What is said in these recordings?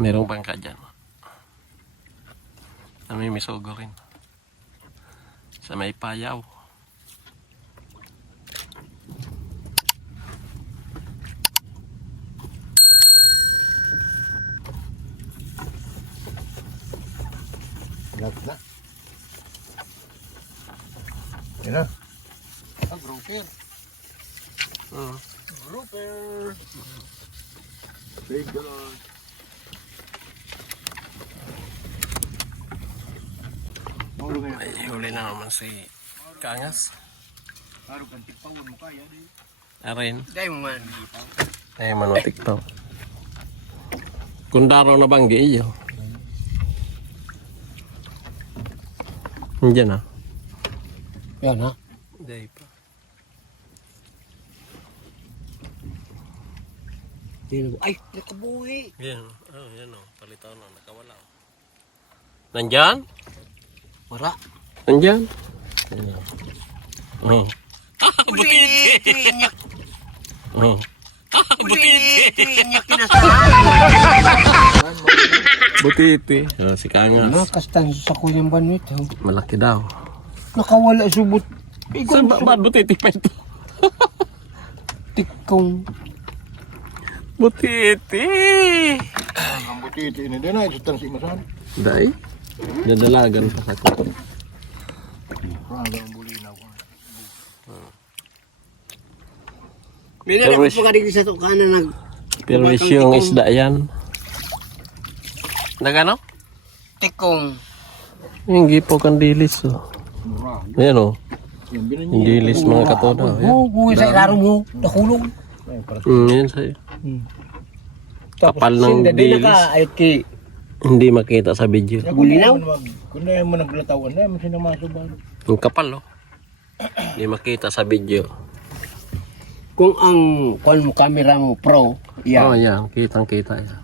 Merong bangka dyan. Namimisugo rin. Sa may payaw. Lag na. Yan na. Grouper. Grouper. Big God. Ay, huli na naman si Kangas. Araw kan tipawon mo kaya di. Arin. Dai mo man. Ay, manotik to. Kundaro na banggi iyo. Diyan na. Yan ha. Day pa. Ay, nakabuhi. Yan. Oh, yan o. Palitaw na. Nakawala. Nandyan? Wala. Nandyan? Oh. Butiti. Oh. Butiti. Butiti. Oh, si Kangas. Nakastan sa kuyang banwit. Malaki daw. Nakawala subot. Saan ba butiti pa ito? Tikong. Butiti. Ang butiti ini din ay sustansi masan. Dai. Dadalagan pa sa ko. Ang bulinaw ko. Mina na po kadig sa to kana nag. Pero yung isda yan. Nagano? Tikong. Yung gipo kan dilis. Oh. Mura. Ayan o. Yung binanyi. Yung dilis mga katoda. Oh, kuwi sa ilaro mo. Nakulong. Ay, para Yan sa'yo. Kapal ng dilis. Ay ki. Hindi makita sa video. Bulinaw? Kung na mo naglatawan na, mas sinamasuban. Yung kapal oh. Hindi makita sa video. Kung ang kung mo camera mo pro, Oh, yan. yan. Kitang kita yan.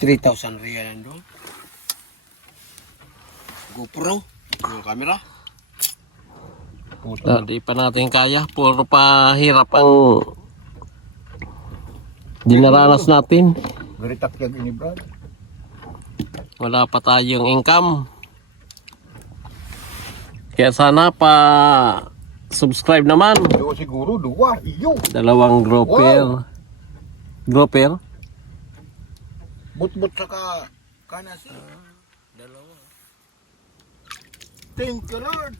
3,000 real yan doon. GoPro, yung camera. Di pa natin kaya. Puro pa hirap ang dinaranas natin. Very takyag ini, Brad. Wala pa tayong income. Kaya sana pa subscribe naman. Yo, siguro, dua. Iyo. 2 grouper. Grouper? But saka kanasi. Dalawa. Thank you, Lord.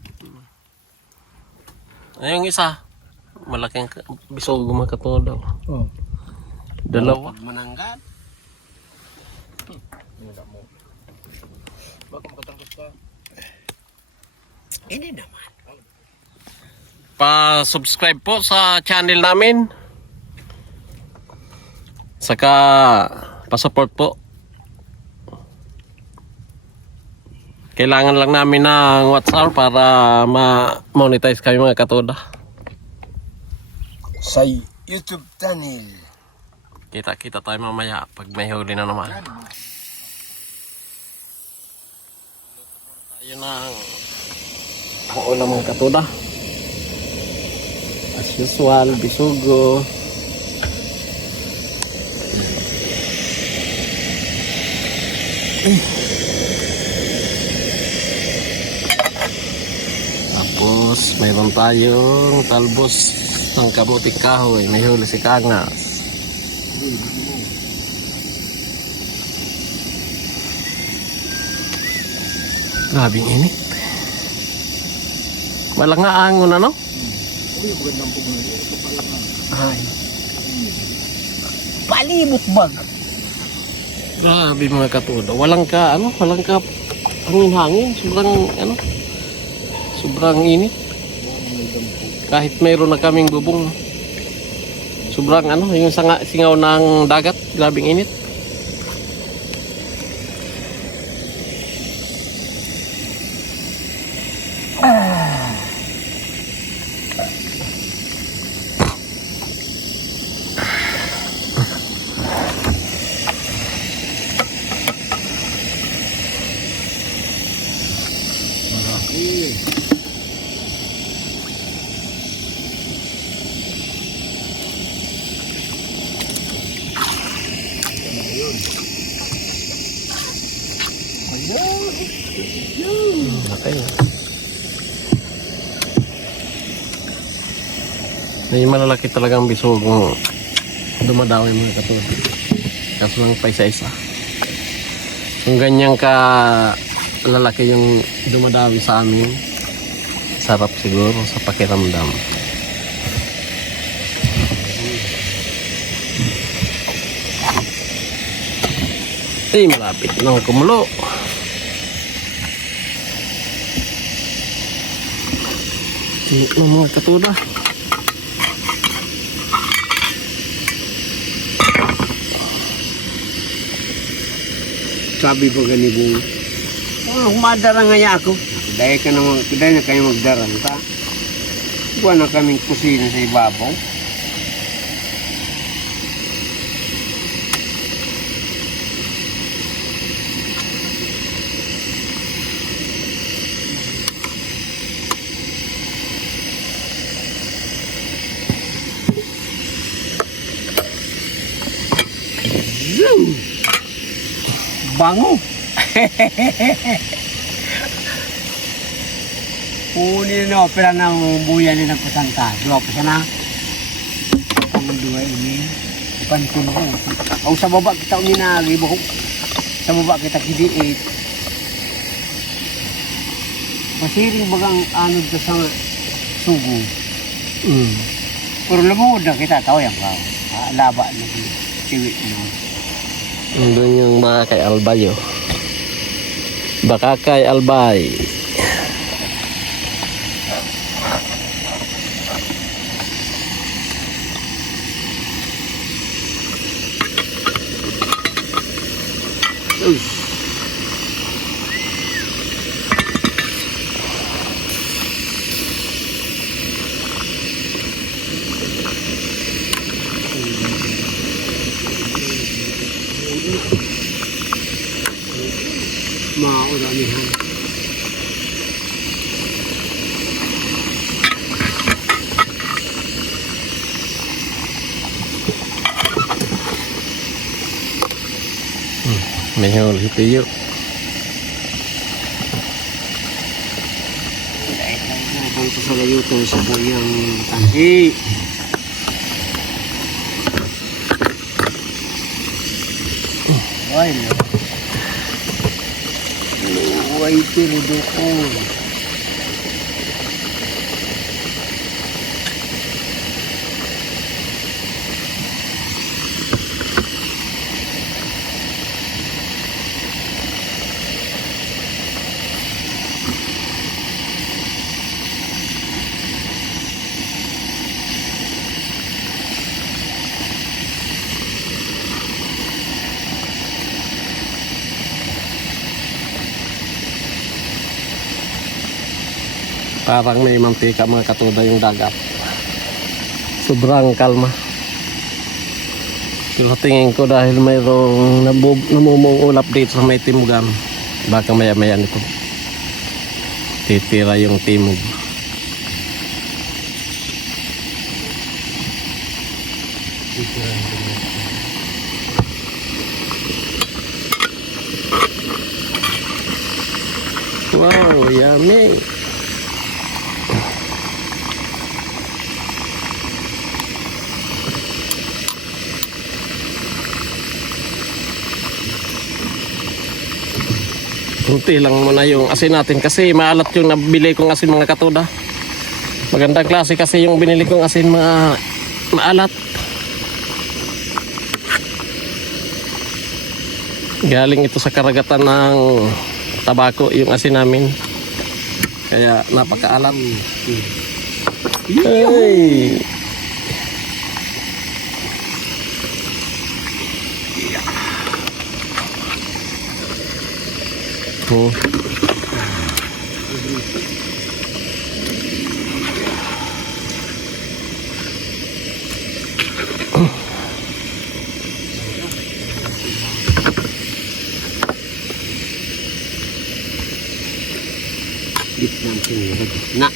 Ayun isa. Malaking bisog gumakato daw. Oh. 2. Mananggan. Hindi mo. Baka makatangkot ka. Hindi naman. Pa-subscribe po sa channel namin. Saka pa-support po. Kailangan lang namin ng WhatsApp para ma-monetize kami mga katoda. Sa YouTube channel. Kita-kita tayo mamaya pag may huli na naman. Tayo ng ulam mga katoda. As usual, bisugo. Tapos mayroon tayong talbos ng kamuting kahoy. May huli si Kangas. Grabing init. Walang nga angon ano? Uy, magandang pumunta. Ito pala nga. Ay. Palibot bag. Grabe mga katoda. Walang ka hangin-hangin. Sobrang init. Kahit mayroon na kaming bubong. Sobrang yung singaw ng dagat. Grabing init. Okay. May malalaki talagang bisogong dumadawi mga katulad. Kaso lang pa isa-isa. Kung ganyan ka lalaki yung dumadawi sa amin, sarap siguro sa pakiramdam. Eh, malapit nang kumulo. Ito mga katuda. Sabi ko ganibong, humadara nga niya ako. Dahil na kayo magdarang ka. Buwan na kaming kusina sa ibabaw. Bango. Puni na opera na buya ni nagpasangka. Dua pa sana. Ang dua ini. Pantun ko. Ang sa baba kita uminagi buhok. Sa baba kita kidiit. Masiring bagang anod ka sa sugo. Pero lamod na kita tao yan ka. Laba na siwit mo. Doon yung Bakakay Albay, oh. Bakakay Albay. Mauramihan. May huli tayo. Ang sasalayo ito sa buyang tanghi. Ay, luway tirudo ko. Parang may mantika mga katuda yung dagat. Sobrang kalma. Pero tingin ko dahil mayroong namumong ulap dito sa may timugan, baka maya-maya nito titira yung timog. Wow, yummy. Kunti lang muna yung asin natin kasi maalat yung nabili kong asin mga katuda. Magandang klase kasi yung binili kong asin maalat. Galing ito sa karagatan ng tabako yung asin namin. Kaya napakaalat. Hey! Oh. Na.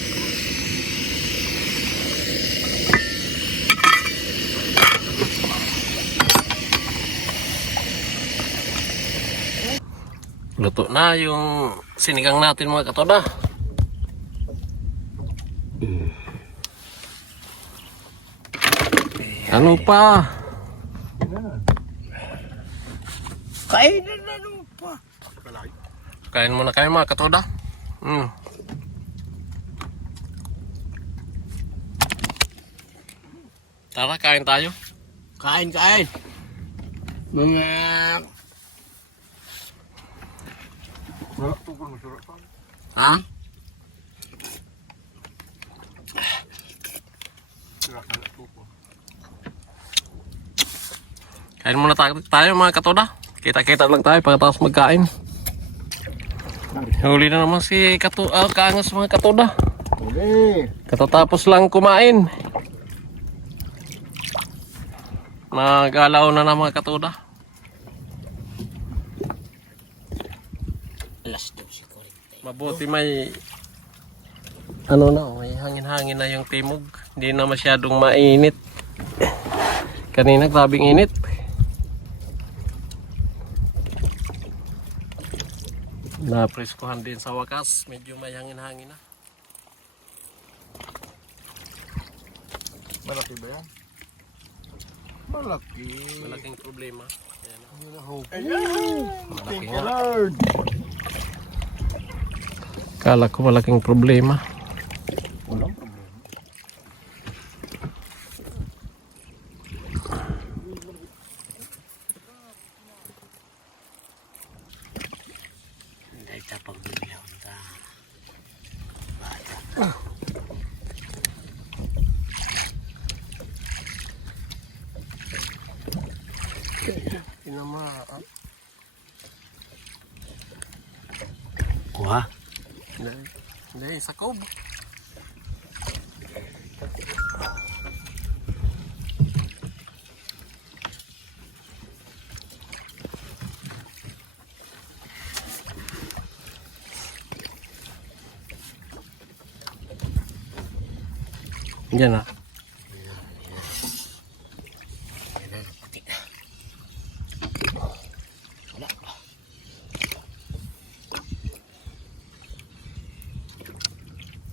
Luto na yung sinigang natin mga katoda. Ano pa? Kainan na pa. Kain muna kayo mga katoda. Tara, kain tayo. Kain. Mga... Wala, tukol mo surat pa. Ha? Surat na tukol. Kain muna tayo mga katoda. Kita-kita lang tayo pagkatapos magkain. Huli na naman si Kaangas mga katoda. Okay. Katatapos lang kumain. Nag-alaw na mga katoda. Alas 12:40. Mabuti may may hangin-hangin na yung timog. Hindi na masyadong mainit. Kanina grabing init. Napreskuhan din sa wakas. Medyo may hangin-hangin na. Malaki ba yan? Malaki. Malaking problema. Ayan na. Ayan! Malaki Thank you, nga. Lord. Kala ko malaking problema. Walang problema. Hindi ka pagbibiyaw ta. Inama. Kuha. Hindi, sa kob. Diyan na.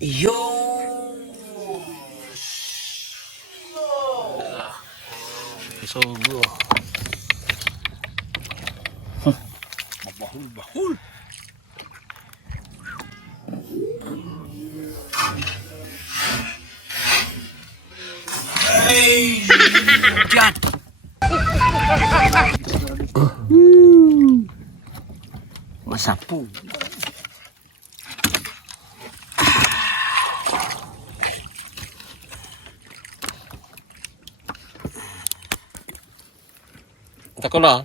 Yo! Isugo. Bahul. Hey! Diyan! Masapu. Tako na.